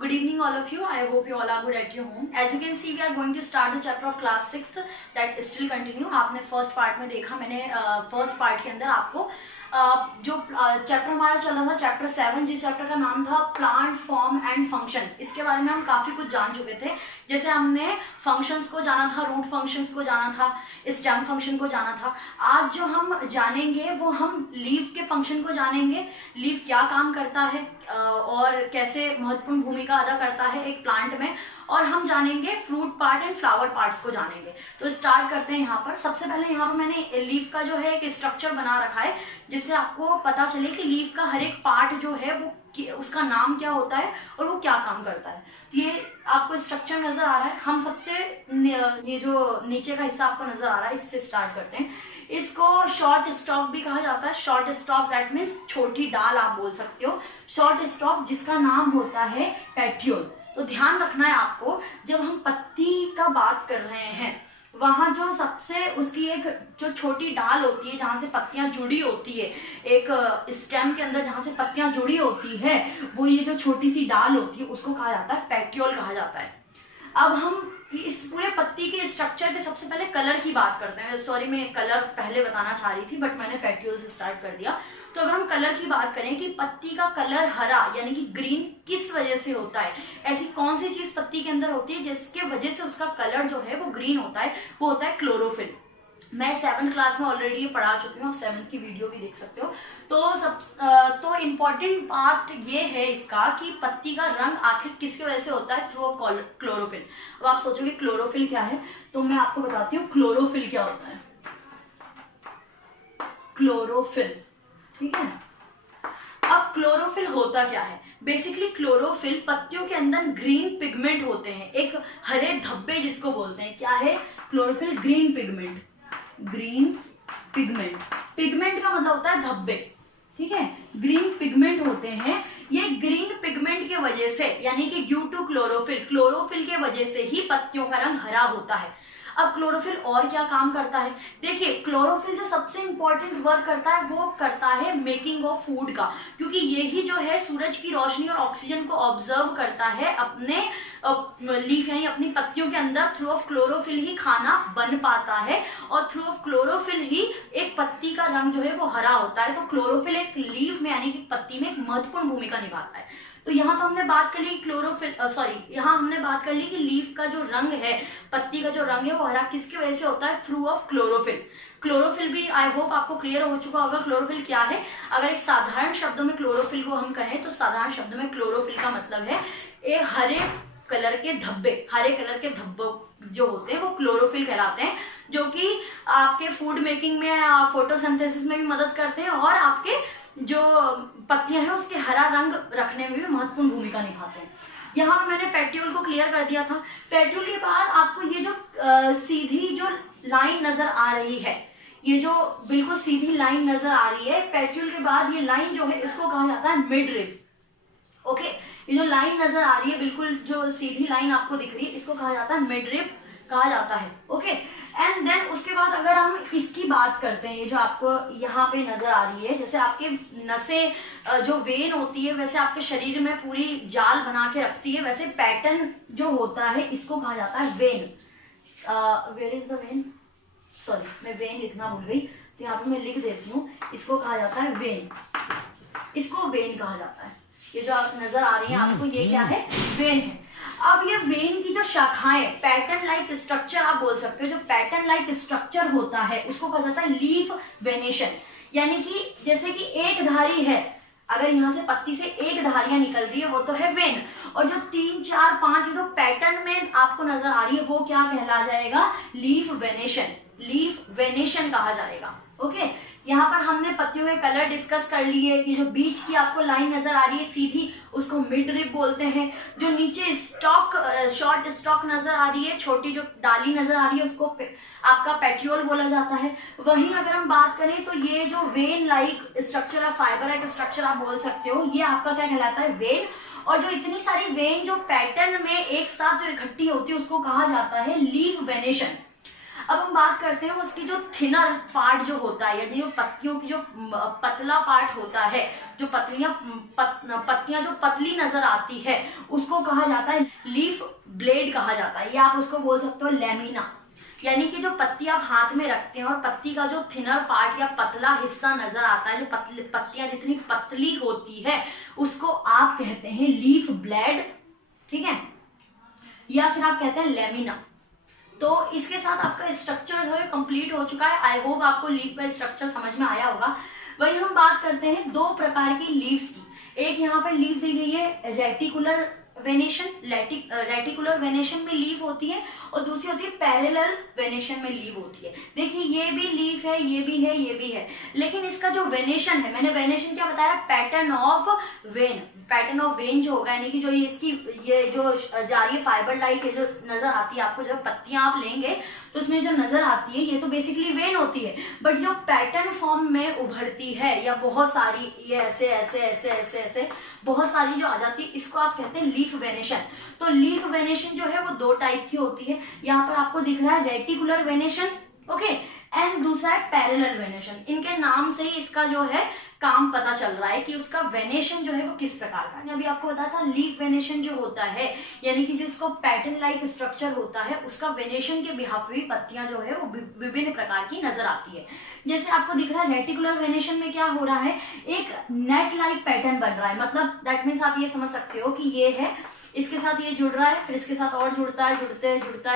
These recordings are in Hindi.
Good evening, all of you. I hope you all are good at your home. As you can see, we are going to start the chapter of class 6 that still continue. आपने फर्स्ट पार्ट में देखा, मैंने फर्स्ट पार्ट के अंदर आपको जो चैप्टर हमारा चल रहा था चैप्टर 7, जिस चैप्टर का नाम था प्लांट फॉर्म एंड फंक्शन, इसके बारे में हम काफी कुछ जान चुके थे। जैसे हमने फंक्शंस को जाना था, रूट फंक्शंस को जाना था, स्टेम फंक्शन को जाना था। आज जो हम जानेंगे वो हम लीफ के फंक्शन को जानेंगे। लीफ क्या काम करता है और कैसे महत्वपूर्ण भूमिका अदा करता है एक प्लांट में, और हम जानेंगे fruit part and flower parts को जानेंगे। तो स्टार्ट करते हैं। यहाँ पर सबसे पहले यहाँ पर मैंने लीफ का जो है एक स्ट्रक्चर बना रखा है, जिससे आपको पता चले कि लीफ का हर एक पार्ट जो है वो उसका नाम क्या होता है और वो क्या काम करता है। तो ये आपको स्ट्रक्चर नजर आ रहा है। हम सबसे ये जो नीचे का हिस्सा आपको नजर आ रहा है, इससे स्टार्ट करते हैं। इसको शॉर्ट स्टॉक भी कहा जाता है। शॉर्ट स्टॉक दैट मीन्स छोटी डाल आप बोल सकते हो। शॉर्ट स्टॉक जिसका नाम होता है पेट्यूल। तो ध्यान रखना है आपको, जब हम पत्ती का बात कर रहे हैं वहां जो सबसे उसकी एक जो छोटी डाल होती है जहां से पत्तियां जुड़ी होती है, एक स्टेम के अंदर जहां से पत्तियां जुड़ी होती है, वो ये जो छोटी सी डाल होती है उसको कहा जाता है पेट्यूल कहा जाता है। अब हम इस पूरे पत्ती के स्ट्रक्चर के सबसे पहले कलर की बात करते हैं। सॉरी, मैं कलर पहले बताना चाह रही थी बट मैंने पेट्यूल से स्टार्ट कर दिया। तो अगर हम कलर की बात करें कि पत्ती का कलर हरा यानी कि ग्रीन किस वजह से होता है, ऐसी कौन सी चीज पत्ती के अंदर होती है जिसके वजह से उसका कलर जो है वो ग्रीन होता है, वो होता है क्लोरोफिल। मैं 7th क्लास में ऑलरेडी ये पढ़ा चुकी हूँ, आप 7th की वीडियो भी देख सकते हो। तो इम्पोर्टेंट पार्ट ये है इसका कि पत्ती का रंग आखिर किसके वजह से होता है, थ्रू ऑफ क्लोरोफिल। अब आप सोचोगे क्लोरोफिल क्या है, तो मैं आपको बताती हूँ क्लोरोफिल क्या होता है। क्लोरोफिल, ठीक है। अब क्लोरोफिल होता क्या है? बेसिकली क्लोरोफिल पत्तियों के अंदर ग्रीन पिगमेंट होते हैं, एक हरे धब्बे जिसको बोलते हैं। क्या है chlorophyll? Green pigment. Green pigment, pigment का मतलब होता है धब्बे, ठीक है। ग्रीन पिगमेंट होते हैं। ये ग्रीन पिगमेंट के वजह से यानी कि ड्यू टू क्लोरोफिल, क्लोरोफिल के वजह से ही पत्तियों का रंग हरा होता है। अब क्लोरोफिल और क्या काम करता है? देखिए, क्लोरोफिल जो सबसे इंपॉर्टेंट वर्क करता है वो करता है मेकिंग ऑफ फूड का, क्योंकि यही जो है सूरज की रोशनी और ऑक्सीजन को ऑब्जर्व करता है अपने लीफ यानी अपनी पत्तियों के अंदर। थ्रू ऑफ क्लोरोफिल ही खाना बन पाता है और थ्रू ऑफ क्लोरोफिल ही एक पत्ती का रंग जो है वो हरा होता है। तो क्लोरोफिल एक लीफ में यानी कि पत्ती में एक महत्वपूर्ण भूमिका निभाता है। तो यहाँ तो हमने बात कर ली क्लोरोफिल, यहाँ हमने बात कर ली कि लीफ का जो रंग है, पत्ती का जो रंग है वो हरा किसकी वजह से होता है, थ्रू ऑफ क्लोरोफिल। क्लोरोफिल भी आई होप आपको क्लियर हो चुका होगा क्लोरोफिल क्या है। अगर एक साधारण शब्दों में क्लोरोफिल को हम कहें तो साधारण शब्द में क्लोरोफिल का मतलब है एक हरे कलर के धब्बे। हरे कलर के धब्बे जो होते हैं वो क्लोरोफिल कहलाते हैं, जो कि आपके फूड मेकिंग में, फोटोसिंथेसिस में भी मदद करते हैं और आपके जो पत्तियां हैं उसके हरा रंग रखने में भी महत्वपूर्ण भूमिका निभाते हैं। यहाँ पे मैंने पेट्यूल को क्लियर कर दिया था। पेट्यूल के बाद आपको ये जो सीधी जो लाइन नजर आ रही है, ये जो बिल्कुल सीधी लाइन नजर आ रही है, पेट्यूल के बाद ये लाइन जो है इसको कहा जाता है मिड रिब। ओके, ये जो लाइन नजर आ रही है बिल्कुल जो सीधी लाइन आपको दिख रही है, इसको कहा जाता है मिड रिब कहा जाता है। ओके, एंड देन उसके बाद अगर हम इसकी बात करते हैं, ये जो आपको यहाँ पे नजर आ रही है, जैसे आपके नसें जो वेन होती है वैसे आपके शरीर में पूरी जाल बना के रखती है, वैसे पैटर्न जो होता है इसको कहा जाता है vein. Where is the vein? Sorry, मैं वेन लिखना भूल गई, तो यहाँ पे मैं लिख देती हूँ। इसको कहा जाता है वेन, इसको वेन कहा जाता है। ये जो आप नजर आ रही है आपको, ये क्या है? वेन है। अब ये वेन की जो शाखाएं, पैटर्न लाइक स्ट्रक्चर आप बोल सकते हो, जो पैटर्न लाइक स्ट्रक्चर होता है उसको कहा जाता है लीफ वेनेशन। यानी कि जैसे कि एक धारी है, अगर यहाँ से पत्ती से एक धारियां निकल रही है वो तो है वेन, और जो 3, 4, 5 जो पैटर्न में आपको नजर आ रही है वो क्या कहला जाएगा? Leaf venation. लीफ वेनेशन कहा जाएगा। ओके, यहाँ पर हमने पत्तियों के कलर डिस्कस कर लिए कि जो बीच की आपको लाइन नजर आ रही है सीधी, उसको मिड रिब बोलते हैं। जो नीचे स्टॉक, शॉर्ट स्टॉक नजर आ रही है, छोटी जो डाली नजर आ रही है, उसको आपका पेट्यूल बोला जाता है। वहीं अगर हम बात करें तो ये जो वेन लाइक स्ट्रक्चर है, फाइबर लाइक स्ट्रक्चर आप बोल सकते हो, ये आपका क्या कहलाता है? वेन। और जो इतनी सारी वेन जो पैटर्न में एक साथ जो इकट्ठी होती है उसको कहा जाता है लीफ वेनेशन। अब हम बात करते हैं उसकी जो थिनर पार्ट जो होता है, यानी जो पत्तियों की जो पतला पार्ट होता है, जो पत्तियां जो पतली नजर आती है, उसको कहा जाता है लीफ ब्लेड कहा जाता है, या आप उसको बोल सकते हो लैमिना। यानी कि जो पत्ती आप हाथ में रखते हैं और पत्ती का जो थिनर पार्ट या पतला हिस्सा नजर आता है, जो पत्तियां जितनी पतली होती है, उसको आप कहते हैं लीफ ब्लेड, ठीक है, या फिर आप कहते हैं लेमिना। तो इसके साथ आपका स्ट्रक्चर जो है कंप्लीट हो चुका है। आई होप आपको लीफ का स्ट्रक्चर समझ में आया होगा। वही हम बात करते हैं दो प्रकार की लीव्स की। एक यहाँ पर लीव दी गई है रेटिकुलर वेनेशन, रेटिकुलर वेनेशन में लीव होती है, और दूसरी होती है पैरेलल वेनेशन में लीव होती है। देखिए ये भी लीफ है, ये भी है, ये भी है, लेकिन इसका जो वेनेशन है, मैंने वेनेशन क्या बताया, pattern of when, pattern of when जो होगा, यानी कि जो इसकी ये जो जा रही है फाइबर लाइक जो नजर आती है आपको, जब पत्तियां आप लेंगे तो उसमें जो नजर आती है ये तो बेसिकली वेन होती है, बट जो पैटर्न फॉर्म में उभरती है या बहुत सारी ये ऐसे ऐसे ऐसे ऐसे ऐसे बहुत सारी जो आ जाती है, इसको आप कहते हैं लीफ वेनेशन। तो लीफ वेनेशन जो है वो दो टाइप की होती है। यहाँ पर आपको दिख रहा है रेटिकुलर वेनेशन, ओके, एंड दूसरा है पैरेलल वेनेशन। इनके नाम से ही इसका जो है काम पता चल रहा है कि उसका वेनेशन जो है वो किस प्रकार का है। अभी आपको बताया था लीफ वेनेशन जो होता है, यानी कि जो इसको पैटर्न लाइक स्ट्रक्चर होता है, उसका वेनेशन के बिहाफ भी पत्तियां जो है वो विभिन्न प्रकार की नजर आती है। जैसे आपको दिख रहा है रेटिकुलर वेनेशन में क्या हो रहा है, एक नेट लाइक पैटर्न बन रहा है, मतलब दैट मीन्स आप ये समझ सकते हो कि ये है, इसके साथ ये जुड़ रहा है, फिर इसके साथ और जुड़ता है, जुड़ता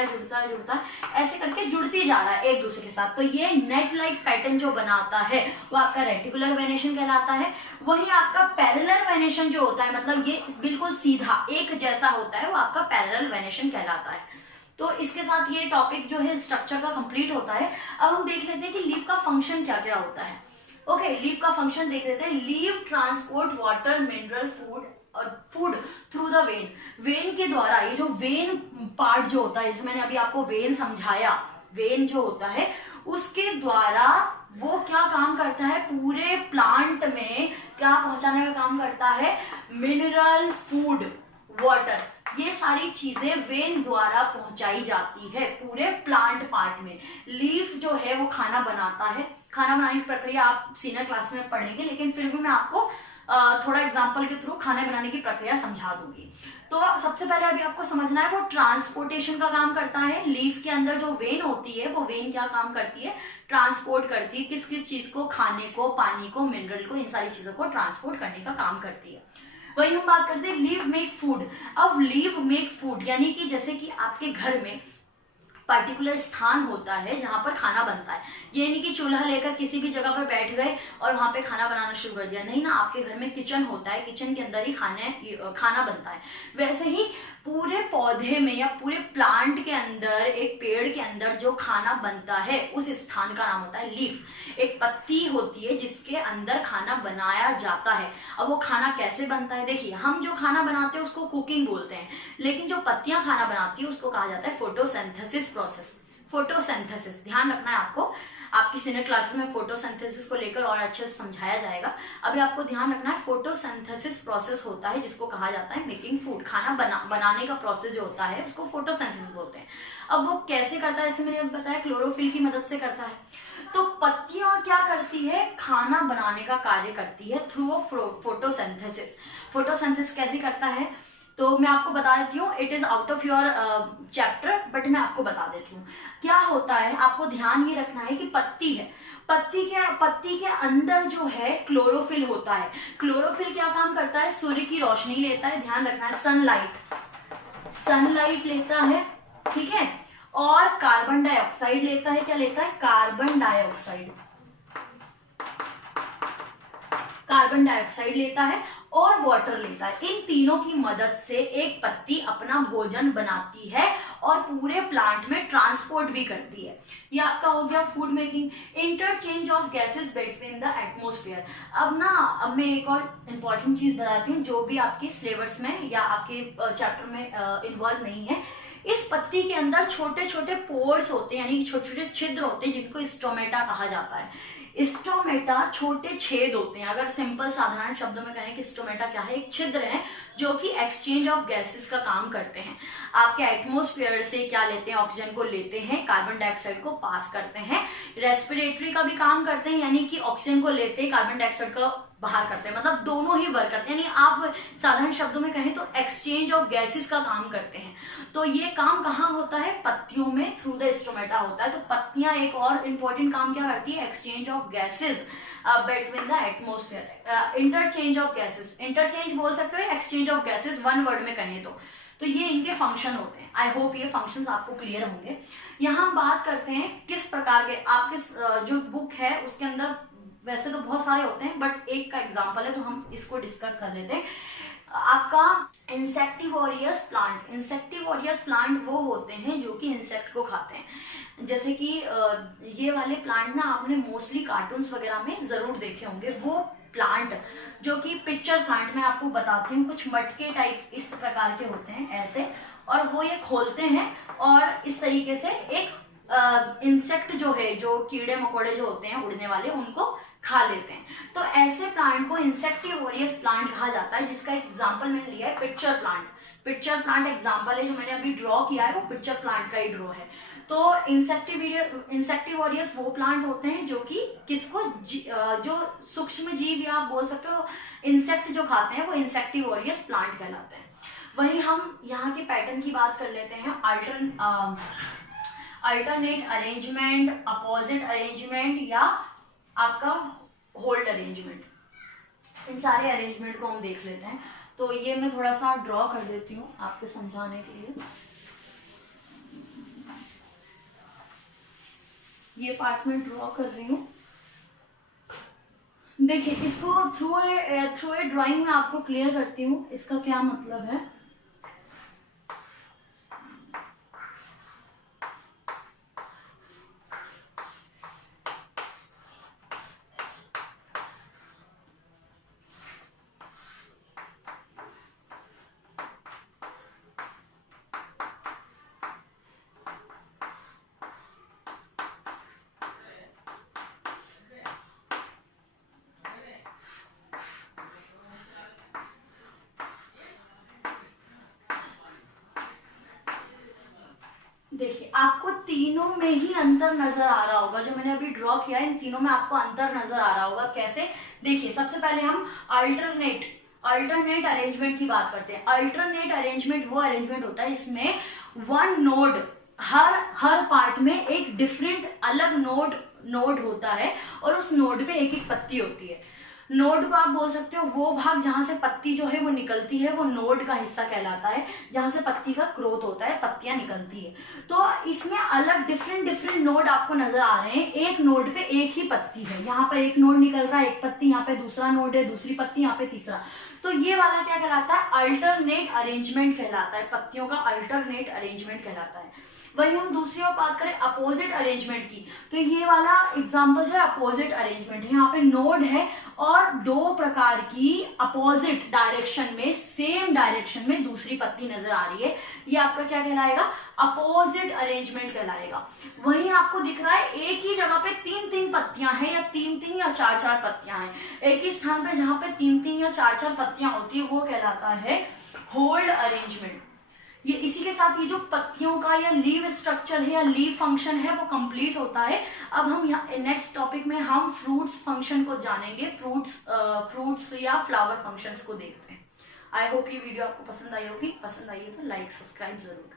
है, ऐसे करके जुड़ती जा रहा है एक दूसरे के साथ। तो ये नेट लाइक पैटर्न जो बनाता है वो आपका रेटिकुलर वेनेशन कहलाता है। वही आपका पैरेलल वेनेशन जो होता है, मतलब ये बिल्कुल सीधा एक जैसा होता है, वो आपका पैरेलल वेनेशन कहलाता है। तो इसके साथ ये टॉपिक जो है स्ट्रक्चर का कंप्लीट होता है। अब हम देख लेते हैं कि लीफ का फंक्शन क्या क्या होता है। ओके, लीफ का फंक्शन देख लेते हैं। Leaf transport water, mineral, food through the when. When के द्वारा, ये जो वेन पार्ट जो होता है, जैसे मैंने अभी आपको वेन समझाया, वेन जो होता है उसके द्वारा वो क्या काम करता है, पूरे प्लांट में क्या पहुंचाने का काम करता है, मिनरल, फूड, वाटर, ये सारी चीजें वेन द्वारा पहुंचाई जाती है पूरे प्लांट पार्ट में। लीफ जो है वो खाना बनाता है, खाना बनाने की प्रक्रिया आप सीनियर क्लास में पढ़ेंगे, लेकिन फिर भी मैं आपको थोड़ा एग्जाम्पल के थ्रू खाना बनाने की प्रक्रिया समझा दूंगी। तो सबसे पहले अभी आपको समझना है, वो ट्रांसपोर्टेशन का काम करता है। लीफ के अंदर जो वेन होती है, वो वेन क्या काम करती है, ट्रांसपोर्ट करती है, किस किस चीज को, खाने को, पानी को, मिनरल को, इन सारी चीजों को ट्रांसपोर्ट करने का काम करती है। वही हम बात करते हैं लीव मेक फूड। अब लीव मेक फूड यानी कि जैसे कि आपके घर में पर्टिकुलर स्थान होता है जहां पर खाना बनता है, ये नहीं कि चूल्हा लेकर किसी भी जगह पर बैठ गए और वहां पे खाना बनाना शुरू कर दिया, नहीं ना, आपके घर में किचन होता है, किचन के अंदर ही खाना बनता है। वैसे ही पूरे पौधे में या पूरे प्लांट के अंदर, एक पेड़ के अंदर जो खाना बनता है उस स्थान का नाम होता है लीफ। एक पत्ती होती है जिसके अंदर खाना बनाया जाता है। अब वो खाना कैसे बनता है, देखिए हम जो खाना बनाते हैं उसको कुकिंग बोलते हैं, लेकिन जो पत्तियां खाना बनाती है उसको कहा जाता है फोटोसिंथेसिस प्रोसेस। फोटोसिंथेसिस ध्यान रखना है आपको, आपकी सीनियर क्लासेस में फोटोसिंथेसिस को लेकर और अच्छे से समझाया जाएगा। अभी आपको ध्यान रखना है फोटोसिंथेसिस प्रोसेस होता है जिसको कहा जाता है मेकिंग फूड। खाना बनाने का प्रोसेस जो होता है उसको फोटोसिंथेसिस बोलते हैं। अब वो कैसे करता है, जैसे मैंने बताया क्लोरोफिल की मदद से करता है। तो पत्तियां क्या करती है, खाना बनाने का कार्य करती है थ्रू फोटोसिंथेसिस। फोटोसिंथेसिस कैसे करता है तो मैं आपको बता देती हूँ, it is out of your chapter, but मैं आपको बता देती हूँ क्या होता है। आपको ध्यान ये रखना है कि पत्ती है, पत्ती के अंदर जो है क्लोरोफिल होता है। क्लोरोफिल क्या काम करता है, सूर्य की रोशनी लेता है, ध्यान रखना है, सनलाइट लेता है, ठीक है, और कार्बन डाइऑक्साइड लेता है। क्या लेता है, कार्बन डाइऑक्साइड लेता है और वाटर लेता है। इन तीनों की मदद से एक पत्ती अपना भोजन बनाती है और पूरे प्लांट में ट्रांसपोर्ट भी करती है। ये आपका हो गया food making. Interchange of gases between the atmosphere. अब मैं एक और इम्पॉर्टेंट चीज बताती हूँ जो भी आपके सिलेबस में या आपके चैप्टर में इन्वॉल्व नहीं है। इस पत्ती के अंदर छोटे छोटे पोर्स होते हैं, यानी छोटे छोटे छिद्र होते हैं जिनको स्टोमेटा कहा जाता है। स्टोमेटा छोटे छेद होते हैं। अगर सिंपल साधारण शब्दों में कहें कि स्टोमेटा क्या है, एक छिद्र है जो कि एक्सचेंज ऑफ गैसेस का काम करते हैं। आपके एटमॉस्फेयर से क्या लेते हैं, ऑक्सीजन को लेते हैं, कार्बन डाइऑक्साइड को पास करते हैं। रेस्पिरेटरी का भी काम करते हैं, यानी कि ऑक्सीजन को लेते हैं, कार्बन डाइऑक्साइड का बाहर करते हैं, मतलब दोनों ही वर्क करते हैं। यानी आप साधारण शब्दों में कहें तो एक्सचेंज ऑफ गैसेस का काम करते हैं। तो ये काम कहाँ होता है, पत्तियों में, थ्रू द स्टोमेटा होता है। तो पत्तियां एक और इंपॉर्टेंट काम क्या करती है, exchange of gases between the atmosphere, interchange of gases, interchange बोल सकते हो, exchange of gases one word में कहें तो ये इनके फंक्शन होते हैं। आई होप ये फंक्शंस आपको क्लियर होंगे। यहाँ हम बात करते हैं किस प्रकार के आपके जो बुक है उसके अंदर वैसे तो बहुत सारे होते हैं, बट एक का एग्जांपल है तो हम इसको डिस्कस कर लेते हैं। आपका इंसेक्टिवोरियस प्लांट, इंसेक्टिवोरियस प्लांट वो होते हैं जो कि इंसेक्ट को खाते हैं। जैसे कि ये वाले प्लांट ना आपने मोस्टली कार्टून्स वगैरह में जरूर देखे होंगे। वो प्लांट जो कि पिक्चर प्लांट, मैं आपको बताती हूँ, कुछ मटके टाइप इस प्रकार के होते हैं ऐसे, और वो ये खोलते हैं और इस तरीके से एक इंसेक्ट जो है, जो कीड़े मकोड़े जो होते हैं उड़ने वाले, उनको खा लेते हैं। तो ऐसे प्लांट को इंसेक्टिवोरियस प्लांट कहा जाता है, जिसका एग्जांपल मैंने लिया है pitcher plant. Pitcher plant example है, जो मैंने अभी ड्रॉ किया है वो पिक्चर प्लांट का ही ड्रॉ है। तो इंसेक्टिवोरियस वो प्लांट होते हैं जो कि किसको जो सूक्ष्म जीव या आप बोल सकते हो इंसेक्ट जो खाते हैं वो इंसेक्टिवोरियस प्लांट कहलाते हैं। वहीं हम यहाँ के पैटर्न की बात कर लेते हैं। अल्टरनेट अरेंजमेंट, अपोजिट अरेंजमेंट या आपका होल्ड अरेंजमेंट, इन सारे अरेंजमेंट को हम देख लेते हैं। तो ये मैं थोड़ा सा ड्रॉ कर देती हूँ आपको समझाने के लिए। ये पार्ट में ड्रॉ कर रही हूँ। देखिए, इसको थ्रू ए ड्राइंग में आपको क्लियर करती हूँ इसका क्या मतलब है। देखिए, आपको तीनों में ही अंतर नजर आ रहा होगा। जो मैंने अभी ड्रॉ किया है इन तीनों में आपको अंतर नजर आ रहा होगा। कैसे, देखिए, सबसे पहले हम अल्टरनेट अरेंजमेंट की बात करते हैं। अल्टरनेट अरेंजमेंट वो अरेंजमेंट होता है इसमें वन नोड, हर पार्ट में एक डिफरेंट अलग नोड होता है और उस नोड पे एक एक पत्ती होती है। नोड को आप बोल सकते हो वो भाग जहां से पत्ती जो है वो निकलती है, वो नोड का हिस्सा कहलाता है, जहां से पत्ती का ग्रोथ होता है, पत्तियां निकलती है। तो इसमें अलग डिफरेंट नोड आपको नजर आ रहे हैं। एक नोड पे एक ही पत्ती है, यहाँ पर एक नोड निकल रहा है, एक पत्ती, यहाँ पे दूसरा नोड है, दूसरी पत्ती, यहाँ पे तीसरा। तो ये वाला क्या कहलाता है, अल्टरनेट अरेंजमेंट कहलाता है, पत्तियों का अल्टरनेट अरेंजमेंट कहलाता है। वही हम दूसरी ओर बात करें अपोजिट अरेंजमेंट की, तो ये वाला एग्जांपल जो है अपोजिट अरेंजमेंट है। यहाँ पे नोड है और दो प्रकार की अपोजिट डायरेक्शन में, सेम डायरेक्शन में दूसरी पत्ती नजर आ रही है, ये आपका क्या कहलाएगा, अपोजिट अरेंजमेंट कहलाएगा। वहीं आपको दिख रहा है एक ही जगह पे तीन पत्तियां हैं, या तीन या चार पत्तियां हैं। एक ही स्थान पे जहां पे तीन या चार पत्तियां होती है वो कहलाता है होल्ड अरेंजमेंट। ये इसी के साथ ये जो पत्तियों का या लीव स्ट्रक्चर है या लीव फंक्शन है वो कंप्लीट होता है। अब हम यहाँ नेक्स्ट टॉपिक में हम फ्रूट्स फंक्शन को जानेंगे, फ्रूट्स या फ्लावर फंक्शंस को देखते हैं। आई होप ये वीडियो आपको पसंद आई होगी। पसंद आई है तो लाइक सब्सक्राइब जरूर।